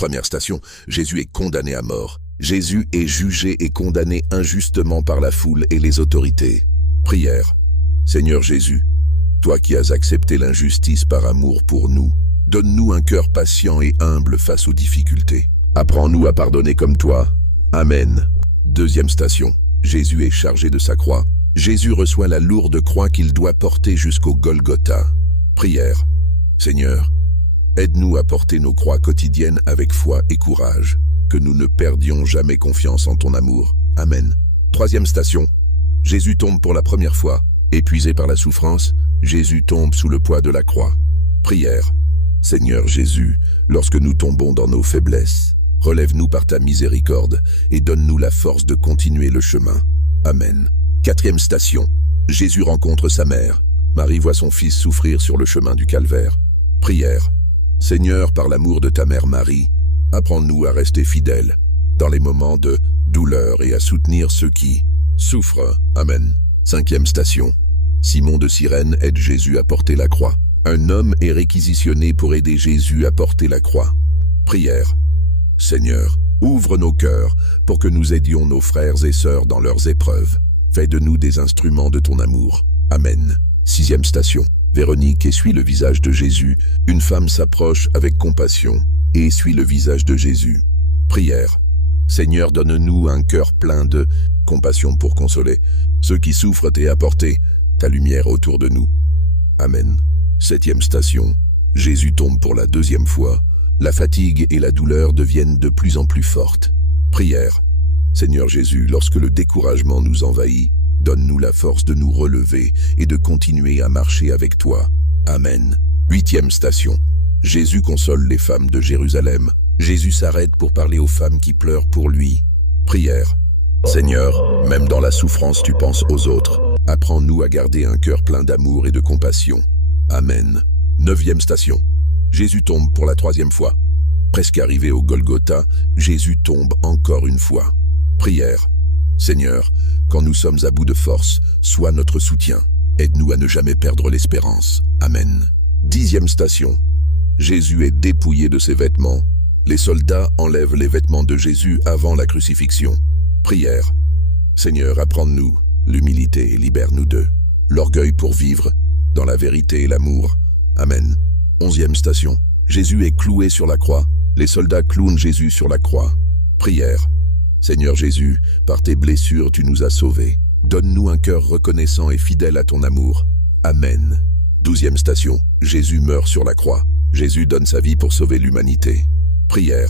Première station, Jésus est condamné à mort. Jésus est jugé et condamné injustement par la foule et les autorités. Prière. Seigneur Jésus, toi qui as accepté l'injustice par amour pour nous, donne-nous un cœur patient et humble face aux difficultés. Apprends-nous à pardonner comme toi. Amen. Deuxième station, Jésus est chargé de sa croix. Jésus reçoit la lourde croix qu'il doit porter jusqu'au Golgotha. Prière. Seigneur, aide-nous à porter nos croix quotidiennes avec foi et courage, que nous ne perdions jamais confiance en ton amour. Amen. Troisième station, Jésus tombe pour la première fois. Épuisé par la souffrance, Jésus tombe sous le poids de la croix. Prière. Seigneur Jésus, lorsque nous tombons dans nos faiblesses, relève-nous par ta miséricorde et donne-nous la force de continuer le chemin. Amen. Quatrième station, Jésus rencontre sa mère. Marie voit son fils souffrir sur le chemin du calvaire. Prière. Seigneur, par l'amour de ta mère Marie, apprends-nous à rester fidèles dans les moments de douleur et à soutenir ceux qui souffrent. Amen. Cinquième station. Simon de Cyrène aide Jésus à porter la croix. Un homme est réquisitionné pour aider Jésus à porter la croix. Prière. Seigneur, ouvre nos cœurs pour que nous aidions nos frères et sœurs dans leurs épreuves. Fais de nous des instruments de ton amour. Amen. Sixième station. Véronique essuie le visage de Jésus. Une femme s'approche avec compassion et essuie le visage de Jésus. Prière. Seigneur, donne-nous un cœur plein de compassion pour consoler ceux qui souffrent et apporter ta lumière autour de nous. Amen. Septième station. Jésus tombe pour la deuxième fois. La fatigue et la douleur deviennent de plus en plus fortes. Prière. Seigneur Jésus, lorsque le découragement nous envahit, donne-nous la force de nous relever et de continuer à marcher avec toi. Amen. Huitième station. Jésus console les femmes de Jérusalem. Jésus s'arrête pour parler aux femmes qui pleurent pour lui. Prière. Seigneur, même dans la souffrance, tu penses aux autres. Apprends-nous à garder un cœur plein d'amour et de compassion. Amen. Neuvième station. Jésus tombe pour la troisième fois. Presque arrivé au Golgotha, Jésus tombe encore une fois. Prière. Seigneur, quand nous sommes à bout de force, sois notre soutien. Aide-nous à ne jamais perdre l'espérance. Amen. Dixième station. Jésus est dépouillé de ses vêtements. Les soldats enlèvent les vêtements de Jésus avant la crucifixion. Prière. Seigneur, apprends-nous l'humilité et libère-nous de l'orgueil pour vivre dans la vérité et l'amour. Amen. Onzième station. Jésus est cloué sur la croix. Les soldats clownent Jésus sur la croix. Prière. Seigneur Jésus, par tes blessures, tu nous as sauvés. Donne-nous un cœur reconnaissant et fidèle à ton amour. Amen. Douzième station. Jésus meurt sur la croix. Jésus donne sa vie pour sauver l'humanité. Prière.